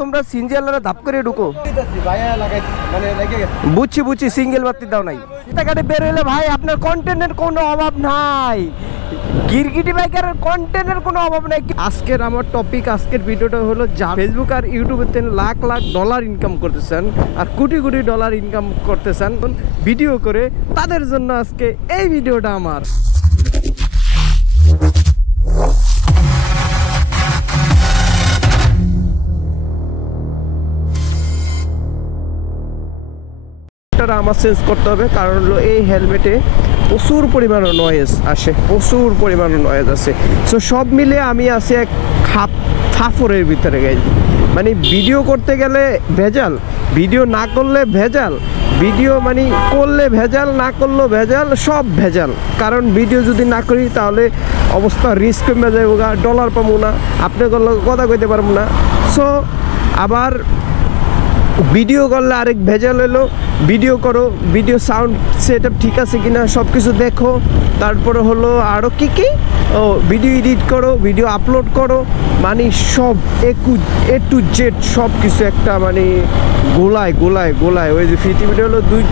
তোমরা সিনজেলারা ধাপ করে ঢুকো বুঝছি সিঙ্গেল বাতি দাও নাই রাস্তাঘাটে বের হইলে ভাই আপনার কন্টেন্টের কোনো অভাব নাই গিরগিটি বাইকের কন্টেন্টের কোনো অভাব নাই আজকের আমার টপিক আজকের ভিডিওটা হলো যা ফেসবুক আর ইউটিউবে লাখ লাখ ডলার ইনকাম করতেছেন আর কোটি কোটি ডলার ইনকাম করতেছেন ভিডিও করে তাদের জন্য আজকে এই ভিডিওটা আমার আমার চেঞ্জ করতে হবে কারণ হলো এই হেলমেটে প্রচুর পরিমাণে নয়েজ আসে প্রচুর পরিমাণে নয়েজ আসে সো সব মিলে আমি আছি এক ফাফরের ভিতরে গাই মানে ভিডিও করতে গেলে ভেজাল ভিডিও না করলে ভেজাল ভিডিও মানে করলে ভেজাল না করলেও ভেজাল সব ভেজাল কারণ ভিডিও যদি না করি তাহলে অবস্থা রিস্ক কমে যাবো গা ডলার পাবো না আপনি করলে কথা কইতে পারবো না সো আবার ভিডিও করলে আরেক ভেজাল এলো ভিডিও করো ভিডিও সাউন্ড সেটআপ ঠিক আছে কিনা সব কিছু দেখো তারপরে হলো আরও কী ও ভিডিও এডিট করো ভিডিও আপলোড করো মানে সব এ টু জেড সব কিছু একটা মানে গোলায় ওই যে পৃথিবীটা হলো দুই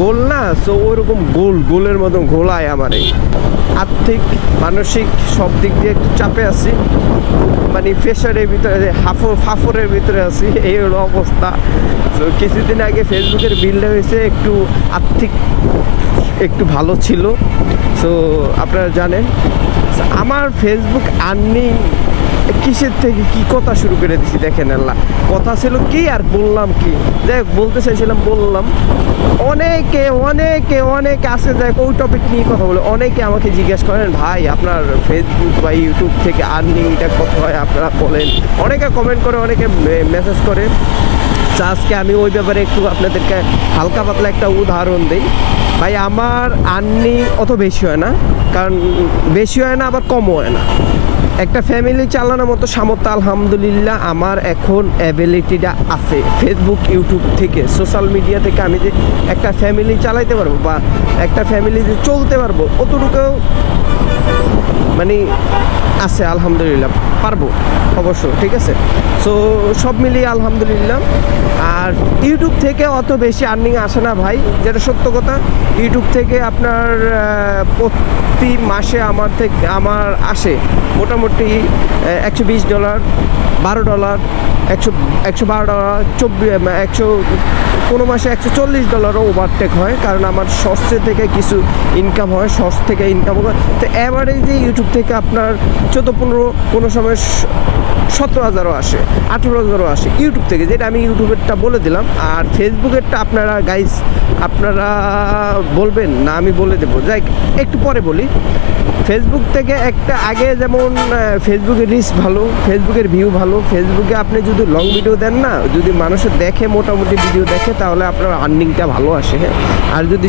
গোল না সো ওরকম গোলের মতন গোলায় আমার এই আর্থিক মানসিক সব দিক দিয়ে একটু চাপে আছি মানে প্রেশারের ভিতরে ফাফরের ভিতরে আছি এই হলো অবস্থা তো কিছুদিন আগে ফেসবুকের বিলটা হয়েছে একটু আর্থিক একটু ভালো ছিল সো আপনারা জানেন আমার ফেসবুক আর্নিং কিসের থেকে কি কথা শুরু করে দিছি দেখেন আল্লাহ কথা ছিল কি আর বললাম কি যাই বলতে চাইছিলাম বললাম অনেকে আসে যায় ওই টপিক নিয়ে কথা বলে অনেকে আমাকে জিজ্ঞেস করেন ভাই আপনার ফেসবুক বা ইউটিউব থেকে আর্নিংটা কত হয় আপনারা বলেন অনেকে কমেন্ট করে অনেকে মেসেজ করে আজকে আমি ওই ব্যাপারে একটু আপনাদেরকে হালকা পাতলা একটা উদাহরণ দিই ভাই আমার আর্নিং অত বেশি হয় না কারণ বেশি হয় না আবার কমও হয় না একটা ফ্যামিলি চালানোর মতো সামর্থ্য আলহামদুলিল্লাহ আমার এখন অ্যাবিলিটিটা আছে ফেসবুক ইউটিউব থেকে সোশ্যাল মিডিয়া থেকে আমি যে একটা ফ্যামিলি চালাইতে পারবো বা একটা ফ্যামিলি যে চলতে পারবো অতটুকু মানে আছে আলহামদুলিল্লাহ পারবো অবশ্য ঠিক আছে সো সব মিলিয়ে আলহামদুলিল্লাহ আর ইউটিউব থেকে অত বেশি আর্নিং আসে না ভাই যেটা সত্য কথা ইউটিউব থেকে আপনার প্রতি মাসে আমার আসে মোটামুটি $120 $12 $112 কোনো মাসে $140 ওভারটেক হয় কারণ আমার শর্টসে থেকে কিছু ইনকাম হয় শর্টস থেকে ইনকাম হয় তো অ্যাভারেজে ইউটিউব থেকে আপনার 14-15 কোনো সময় 17,000ও আসে 18,000ও আসে ইউটিউব থেকে যেটা আমি ইউটিউবেরটা বলে দিলাম আর ফেসবুকেরটা আপনারা গাইস আপনারা বলবেন না আমি বলে দেবো যাই একটু পরে বলি ফেসবুক থেকে একটা আগে যেমন ফেসবুকের রিচ ভালো ফেসবুকের ভিউ ভালো ফেসবুকে আপনি যদি লং ভিডিও দেন না যদি মানুষের দেখে মোটামুটি ভিডিও দেখে তাহলে আপনার আর্নিংটা ভালো আসে হ্যাঁ আর যদি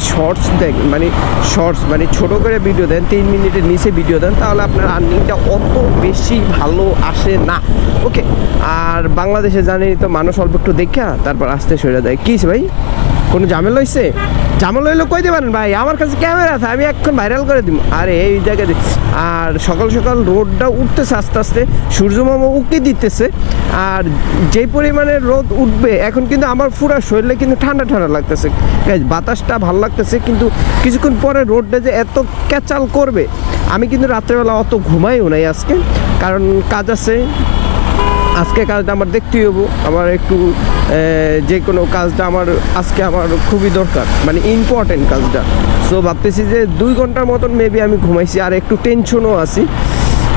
শর্টস মানে ছোটো করে ভিডিও দেন 3 মিনিটের নিচে ভিডিও দেন তাহলে আপনার আর্নিংটা অত বেশি ভালো আসে না ওকে আর বাংলাদেশে জানেনই তো মানুষ অল্প একটু দেখা তারপর আসতে সরে যায় কী ভাই কোনো ঝামেলা হয়েছে ঝামেলা হইলে কইতে পারেন ভাই আমার কাছে ক্যামেরা আছে আমি এখন ভাইরাল করে দিব আরে এই জায়গায় আর সকাল সকাল রোদটা উঠতেছে আস্তে আস্তে সূর্যমামা উঁকি দিতেছে আর যেই পরিমাণে রোদ উঠবে এখন কিন্তু আমার পুরো শরীরে কিন্তু ঠান্ডা লাগতেছে বাতাসটা ভালো লাগতেছে কিন্তু কিছুক্ষণ পরে রোদটা যে এত ক্যাচাল করবে আমি কিন্তু রাত্রেবেলা অত ঘুমাইও নাই আজকে কারণ কাজ আছে আজকে কাজটা আমার দেখতেই হবো আমার একটু যে কোনো কাজটা আজকে আমার খুবই দরকার মানে ইম্পর্টেন্ট কাজটা সো ভাবতেছি যে 2 ঘন্টার মতন মেবি আমি ঘুমাইছি আর একটু টেনশনও আছি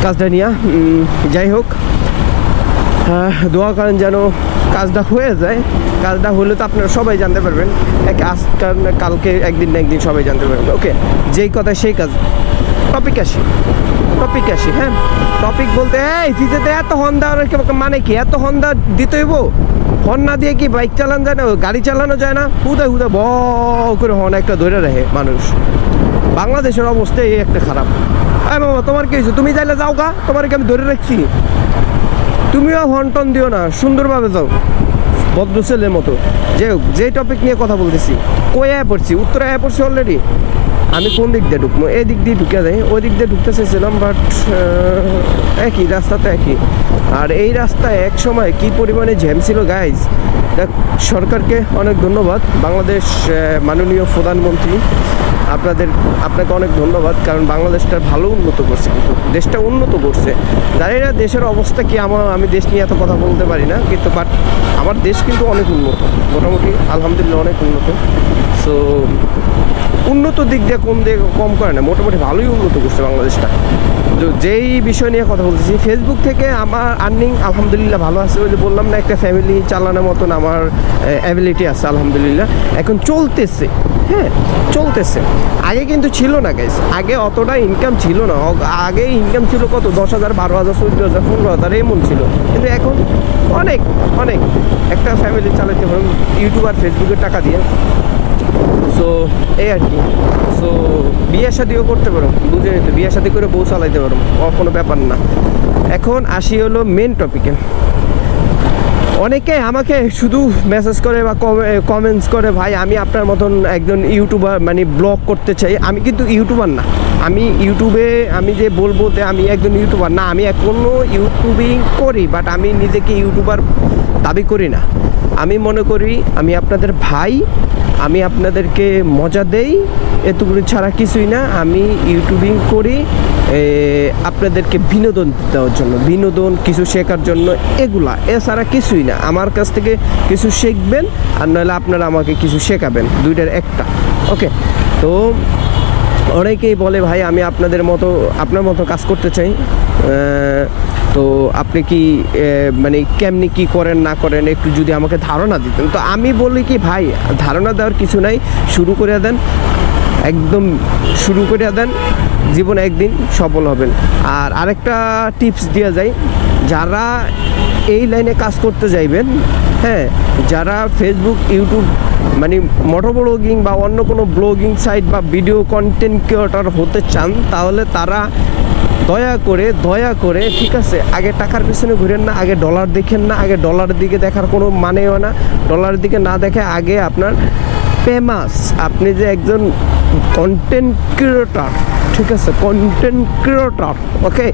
কাজটা নিয়ে যাই হোক দোয়া করেন যেন কাজটা হয়ে যায় কাজটা হলে তো আপনারা সবাই জানতে পারবেন কালকে একদিন না একদিন সবাই জানতে পারবেন ওকে যেই কথা সেই কাজ টপিক আসি হ্যাঁ টপিক বলতে এই ফিজেতে এত হর্ন দেওয়ার মানে কি এত হর্ন দিতে হইব হর্ন না দিয়ে কি বাইক চালানো যায় না গাড়ি চালানো যায় না হুদা ব করে হর্ন একটা ধরে রাখে মানুষ বাংলাদেশের অবস্থা এই একটা খারাপ বাবা তোমার কি হয়েছে তুমি যাইলে যাও গা তোমার কি আমি ধরে রাখছি তুমিও হর্ন টন দিও না সুন্দরভাবে যাও ভদ্র ছেলের মতো যে টপিক নিয়ে কথা বলতেছি কই পড়ছি উত্তরে পড়ছি অলরেডি আমি কোন দিক দিয়ে ঢুকবো, এই দিক দিয়ে ঢুকে যাই, ওই দিক দিয়ে ঢুকতে চেয়েছিলাম, বাট একই রাস্তা তো একই। আর এই রাস্তায় এক সময় কি পরিমাণে জ্যাম ছিল গাইজ। সরকারকে অনেক ধন্যবাদ, বাংলাদেশ মাননীয় প্রধানমন্ত্রী আপনাকে অনেক ধন্যবাদ, কারণ বাংলাদেশটা ভালো উন্নত করছে, কিন্তু দেশটা উন্নত করছে। জানি না দেশের অবস্থা কি, আমি দেশ নিয়ে এত কথা বলতে পারি না, কিন্তু বাট আমার দেশ কিন্তু অনেক উন্নত, মোটামুটি আলহামদুলিল্লাহ অনেক উন্নত। সো উন্নত দিক দিয়ে কোন দিকে কম করে না, মোটামুটি ভালোই উন্নত করছে বাংলাদেশটা। তো যেই বিষয় নিয়ে কথা বলতেছি, ফেসবুক থেকে আমার আর্নিং আলহামদুলিল্লাহ ভালো আছে। ওই যে বললাম না, একটা ফ্যামিলি চালানোর মতন আমার অ্যাবিলিটি আছে আলহামদুলিল্লাহ, এখন চলতেছে। হ্যাঁ চলতেছে, আগে কিন্তু ছিল না গাইস, আগে অতটা ইনকাম ছিল না। আগে ইনকাম ছিল কত, 10,000, 12,000, 14,000, 15,000 এমন ছিল, কিন্তু এখন অনেক অনেক একটা ফ্যামিলি চালাতে পারেন ইউটিউব আর ফেসবুকের টাকা দিয়ে। সো এই আর কি। সো বিয়ে শাদিও করতে পারো, বুঝে নিতে, বিয়ে শাদি করে বউ চালাইতে পারো, কোনো ব্যাপার না। এখন আসি হলো মেন টপিকে। অনেকে আমাকে শুধু মেসেজ করে বা কমেন্টস করে, ভাই আমি আপনার মতন একজন ইউটিউবার, মানে ব্লগ করতে চাই। আমি কিন্তু ইউটিউবার না, আমি ইউটিউবে আমি যে বলবো যে আমি একজন ইউটিউবার না, আমি এখনও ইউটিউবিং করি, বাট আমি নিজেকে ইউটিউবার দাবি করি না। আমি মনে করি আমি আপনাদের ভাই, আমি আপনাদেরকে মজা দেই, এতগুলো ছাড়া কিছুই না। আমি ইউটিউবিং করি আপনাদেরকে বিনোদন দেওয়ার জন্য, বিনোদন কিছু শেখার জন্য, এগুলা এছাড়া কিছুই না। আমার কাছ থেকে কিছু শিখবেন, আর নইলে আপনারা আমাকে কিছু শেখাবেন, দুইটার একটা। ওকে, তো অনেকেই বলে ভাই আমি আপনার মতো কাজ করতে চাই, তো আপনি কি মানে কেমনি কি করেন না করেন একটু যদি আমাকে ধারণা দিতেন। তো আমি বলি কি ভাই, ধারণা দেওয়ার কিছু নাই, শুরু করে দেন, একদম শুরু করে দেন, জীবনে একদিন সফল হবেন। আর আরেকটা টিপস দেওয়া যায়, যারা এই লাইনে কাজ করতে যাইবেন, হ্যাঁ, যারা ফেসবুক, ইউটিউব, মানে মোটো ব্লগিং বা অন্য কোনো ব্লগিং সাইট বা ভিডিও কন্টেন্ট ক্রিয়েটর হতে চান, তাহলে তারা দয়া করে ঠিক আছে, আগে টাকার পিছনে ঘুরেন না, আগে ডলার দেখেন না, আগে ডলারের দিকে দেখার কোনো মানেও না। ডলারের দিকে না দেখে আগে আপনার ফেমাস, আপনি যে একজন কন্টেন্ট ক্রিয়েটর, ঠিক আছে, কন্টেন্ট ক্রিয়েটর, ওকে,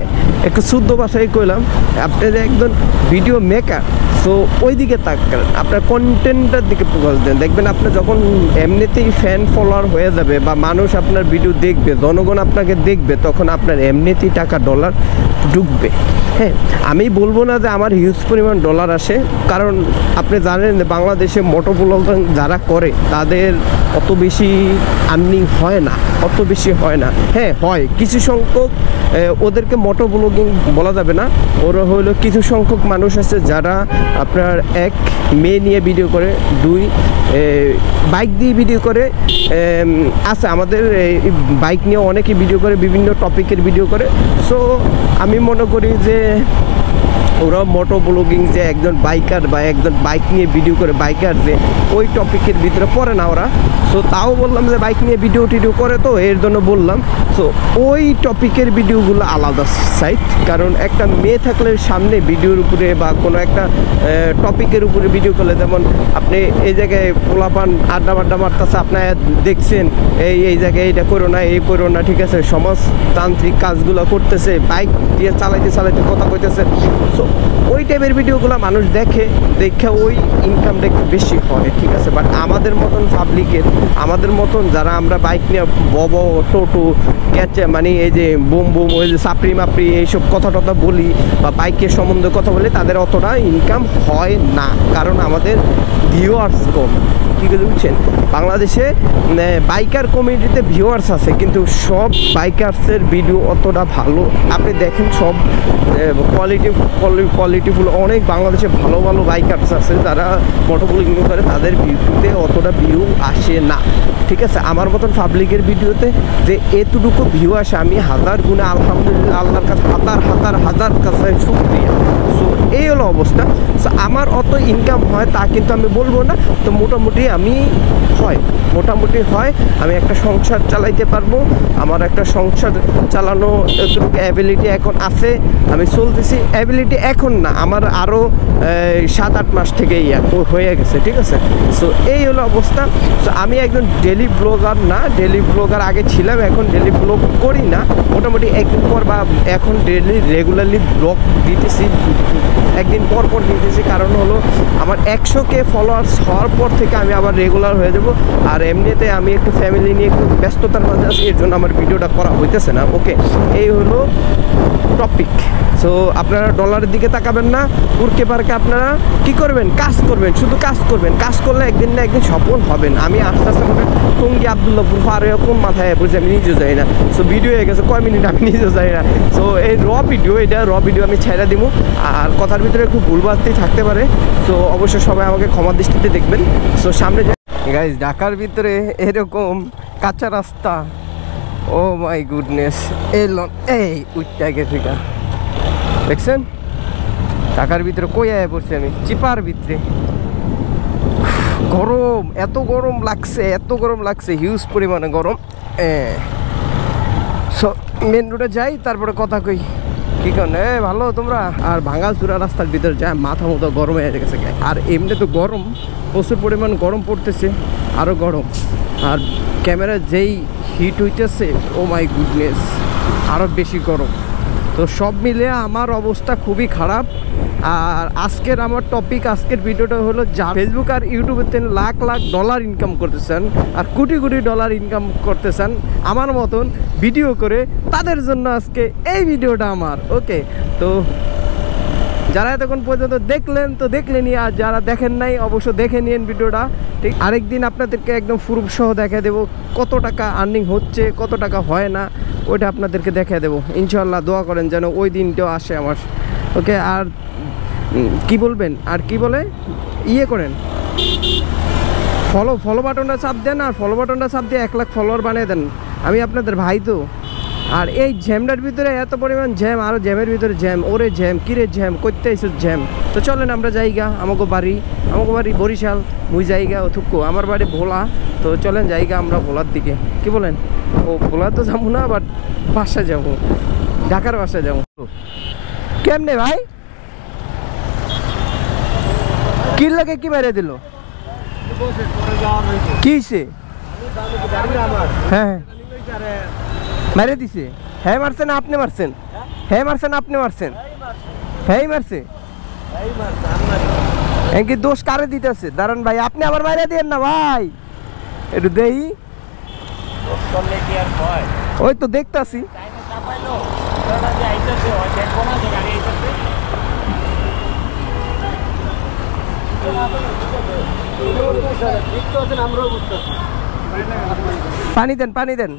একটু শুদ্ধ ভাষায় কইলাম, আপনি যে একজন ভিডিও মেকার, সো ওই দিকে তাকান, আপনার কন্টেন্টের দিকে ফোকাস দেন। দেখবেন আপনার যখন এমনিতেই ফ্যান ফলোয়ার হয়ে যাবে বা মানুষ আপনার ভিডিও দেখবে, জনগণ আপনাকে দেখবে, তখন আপনার এমনিতেই টাকা ডলার ঢুকবে। হ্যাঁ, আমি বলবো না যে আমার হিউজ পরিমাণ ডলার আসে, কারণ আপনি জানেন যে বাংলাদেশে মোটো ব্লগিং যারা করে তাদের অত বেশি আর্নিং হয় না, অত বেশি হয় না। হ্যাঁ হয়, কিছু সংখ্যক, ওদেরকে মোটো ব্লগিং বলা যাবে না, ওরা হলো কিছু সংখ্যক মানুষ আছে যারা আপনার এক মেয়ে নিয়ে ভিডিও করে, দুই বাইক দিয়ে ভিডিও করে, আছে আমাদের বাইক নিয়ে অনেকে ভিডিও করে, বিভিন্ন টপিকের ভিডিও করে। সো আমি মনে করি যে ওরা মোটো ব্লগিং যে একজন বাইকার বা একজন বাইক নিয়ে ভিডিও করে, বাইকার যে ওই টপিকের ভিতরে পড়ে না ওরা। সো তাও বললাম যে বাইক নিয়ে ভিডিও টিডিও করে, তো এর জন্য বললাম। সো ওই টপিকের ভিডিওগুলো আলাদা সাইট, কারণ একটা মেয়ে থাকলে সামনে ভিডিওর উপরে বা কোনো একটা টপিকের উপরে ভিডিও করলে, যেমন আপনি এই জায়গায় পোলাপান আড্ডা মারতেছে, আপনার দেখছেন এই জায়গায় এইটা করো না, এই করো না, ঠিক আছে, সমাজতান্ত্রিক কাজগুলো করতেছে, বাইক দিয়ে চালাইতে কথা কইতেছে। সো ওই টাইপের ভিডিওগুলো মানুষ দেখে ওই ইনকামটা একটু বেশি হয়, ঠিক আছে। বাট আমাদের মতন পাবলিকের, আমাদের মতন যারা আমরা বাইক নিয়ে টোটো ক্যাচে, মানে এই যে বোম ওই যে সাপড়ি মাপড়ি এইসব কথা বলি বা বাইকের সম্বন্ধে কথা বলি, তাদের অতটা ইনকাম হয় না, কারণ আমাদের ভিউয়ার্স কম। কী করে বুঝছেন, বাংলাদেশে বাইকার কমিউনিটিতে ভিউয়ার্স আছে, কিন্তু সব বাইকার্সের ভিডিও অতটা ভালো আপনি দেখেন, সব কোয়ালিটিফুল অনেক বাংলাদেশে ভালো বাইকার্স আছে যারা মোটো ব্লগিং করে, তাদের ভিডিওতে অতটা ভিউ আসে না, ঠিক আছে। আমার মতন পাবলিকের ভিডিওতে যে এতটুকু ভিউ আসে, আমি হাজার গুণে আলহামদুলিল্লাহ আল্লাহর কাছে হাজার কাছে শুকরিয়া। সো এই হলো অবস্থা। সো আমার অত ইনকাম হয় তা কিন্তু আমি বলবো না, তো মোটামুটি আমি হয়, আমি একটা সংসার চালাইতে পারবো। আমার একটা সংসার চালানো এতটুকু অ্যাবিলিটি এখন আছে, আমি চলতেছি। অ্যাবিলিটি এখন না, আমার আরও 7-8 মাস থেকে হয়ে গেছে, ঠিক আছে। সো এই হলো অবস্থা। সো আমি একজন ডেলি ব্লগার না, ডেলি ব্লগার আগে ছিলাম, এখন ডেলি ব্লগ করি না। মোটামুটি একদিন পর বা এখন রেগুলারলি ব্লগ দিতেছি, একদিন পর দিতেছি। কারণ হলো আমার 100K ফলোয়ার্স হওয়ার পর থেকে আমি আবার রেগুলার হয়ে যাব। আর এমনিতে আমি একটু ফ্যামিলি নিয়ে একটু ব্যস্ততার মাঝে আছি, এর জন্য আমার ভিডিওটা করা হইতেছে না। ওকে, এই হলো টপিক। সো আপনারা ডলারের দিকে তাকাবেন না, উড়কে পারকে আপনারা কি করবেন, কাজ করবেন, শুধু কাজ করবেন। কাজ করলে একদিন না একদিন সফল হবেন। আমি আস্তে আস্তে করে টঙ্গী আবদুল্লাপুর পার হয়ে কোন মাথায় পড়ছি আমি নিজেও জানি না। সো ভিডিও হয়ে গেছে কয় মিনিট আমি নিজেও জানি না। সো এই র ভিডিও আমি ছেড়ে দিব। আর কথার ভিতরে একটু ভুলবাস্তি থাকতে পারে, তো অবশ্যই সবাই আমাকে ক্ষমা দৃষ্টিতে দেখবেন। সো সামনে গাইজ ঢাকার ভিতরে এরকম কাঁচা রাস্তা, ও মাই গুডনেস, এই উঠতে গেছে দেখছেন ঢাকার ভিতরে কই আয় পড়ছি আমি, চিপার ভিতরে। গরম, এত গরম লাগছে, হিউজ পরিমাণে গরম। সো মেন রোডে যাই, তারপরে কথা কই। কি কন ভালো তোমরা? আর ভাঙাচুরা রাস্তার ভিতরে যায় মাথা মতো গরম হয়ে গেছে। আর এমনি তো গরম, প্রচুর পরিমাণ গরম পড়তেছে, আরও গরম। আর ক্যামেরা যেই হিট হইতেছে, ও মাই গুডনেস, আরও বেশি গরম। তো সব মিলে আমার অবস্থা খুবই খারাপ। আর আজকের আমার টপিক, আজকের ভিডিওটা হলো যা ফেসবুক আর ইউটিউবেতে লাখ লাখ ডলার ইনকাম করতেছেন আর কোটি কোটি ডলার ইনকাম করতেছেন আমার মতন ভিডিও করে, তাদের জন্য আজকে এই ভিডিওটা আমার। ওকে, তো যারা এতক্ষণ পর্যন্ত দেখলেন তো দেখলেনই, আর যারা দেখেন নাই অবশ্য দেখে নিন ভিডিওটা। ঠিক আরেকদিন আপনাদেরকে একদম প্রুফ সহ দেখা দেবো কত টাকা আর্নিং হচ্ছে, কত টাকা হয় না, ওইটা আপনাদেরকে দেখা দেবো ইনশাল্লাহ। দোয়া করেন যেন ওই দিনটাও আসে আমার। ওকে, আর কি বলবেন, আর কি বলে ইয়ে করেন, ফলো বাটনটা চাপ দেন, আর ফলো বাটনটা চাপ দিয়ে 1 লাখ ফলোয়ার বানিয়ে দেন। আমি আপনাদের ভাই তো। আর এই জ্যামটার ভিতরে এত পরিমাণ জ্যাম, আরও জ্যামের ভিতরে জ্যাম, ওরে জ্যাম, কিরে জ্যাম, করতে আইসো জ্যাম। তো চলেন আমরা জায়গা, আমাকে বাড়ি বরিশাল, মুই জায়গা অথুক্কো, আমার বাড়ি ভোলা। তো চলেন জায়গা আমরা ভোলার দিকে, কি বলেন? ও ভোলা তো যাবো না, বাট বাসা যাবো, ঢাকার বাসা যাবো। কেমনে ভাই, কি লাগে কি মেরে দিল, কিসে? হ্যাঁ মেরে দিছে। হ্যাঁ মারছেন আপনি মারছেন? হ্যাঁ মারছেন আপনি মারছেন? হ্যাঁ মারছে। কি দোষ কারে দিতেছে? দাঁড়ান ভাই, আপনি আবার মাইরা দিয়েন না ভাই, একটু দেই। ওই তো দেখতাছি। পানি দেন, পানি দেন।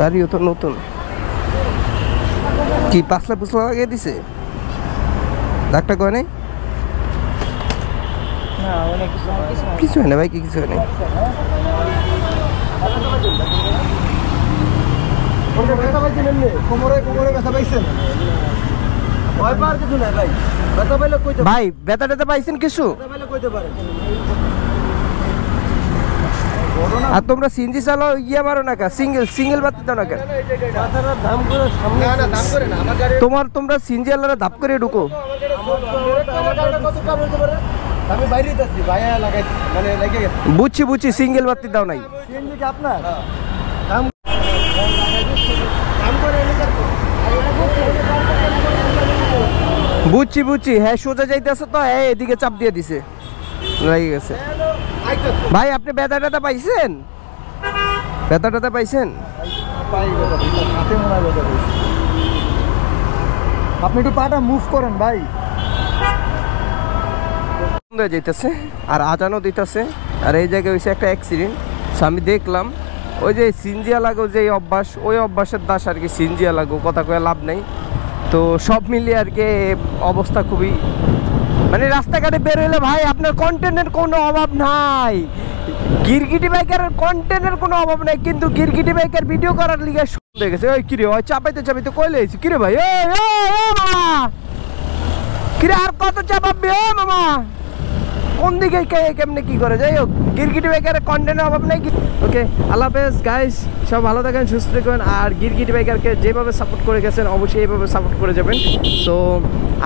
গাড়িও তো নতুন, কি পাতলা পুসলা লাগিয়ে দিছে? ডাক্তার কয় নাই? কিছু হয় না ভাই, কি কিছু হয় না। ভাই ব্যথা ট্যাথা পাইছেন কিছু? আর তোমরা সিএনজি চালাও, ইয়ে মারো না কা, সিঙ্গেল বাতি দাও না কেন? তোমরা সিএনজি আলাদা ধাপ করে ঢুকো। বুঝছি, সিঙ্গেল বাতি দাও নাই। বুঝছি, হ্যাঁ সোজা যাইতেছে তো, হ্যাঁ এদিকে চাপ দিয়ে দিছে, লেগে গেছে। ভাই আপনি ব্যথা ট্যাথা পাইছেন? ব্যথা ট্যাথা পাইছেন? আপনি একটু পাটা মুভ করেন ভাই। যাইতেছে আর আজানও দিতেছে, আর এই জায়গায় হয়েছে একটা অ্যাক্সিডেন্ট। আমি দেখলাম ওই যে সিনজিয়া লাগো যে অভ্যাস, ওই অভ্যাসের দাস আর কি, সিনজিয়া লাগো, কথা কয়ে লাভ নেই। তো সব মিলিয়ে আর কি অবস্থা খুবই, মানে রাস্তাঘাটে বের হলে ভাই আপনার কন্টেন্টের কোনো অভাব নাই। গিরগিটি বাইকের কন্টেন্টের কোনো অভাব নাই, কিন্তু গিরগিটি বাইকের ভিডিও করার লিগে হয়ে গেছে। ওই কিরে ওই চাপাইতে চাপাইতে কইলে আইছি কিরে ভাই, মামা কিরে আর কত চাপাবি মামা, কোন দিকে কেমনে কি করে। যাই হোক, গিরগিটি বাইকের কন্টেন্টের অভাব নেই। ওকে, আল্লাহ হাফেজ গাইস, সব ভালো থাকেন, সুস্থ থাকেন। আর গিরগিটি বাইকারকে যেভাবে সাপোর্ট করে গেছেন অবশ্যই এইভাবে সাপোর্ট করে যাবেন। সো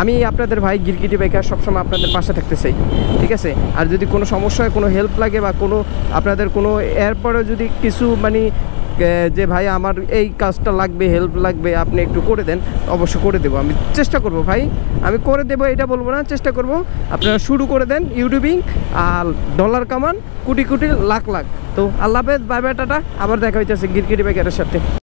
আমি আপনাদের ভাই গিরগিটি বাইকার সবসময় আপনাদের পাশে থাকতে চাই, ঠিক আছে। আর যদি কোনো সমস্যা হয়, কোনো হেল্প লাগে বা কোনো আপনাদের কোনো এরপরে যদি কিছু মানে যে ভাই আমার এই কাজটা লাগবে, হেল্প লাগবে, আপনি একটু করে দেন, অবশ্যই করে দেবো। আমি চেষ্টা করব ভাই, আমি করে দেবো এটা বলবো না, চেষ্টা করব। আপনারা শুরু করে দেন ইউটিউবিং, আর ডলার কামান কোটি কোটি লাখ লাখ। তো আল্লাহ হাফেজ, বাই বাই, টাটা। আবার দেখা হইতেছে গিরগিটি বাইকারের সাথে।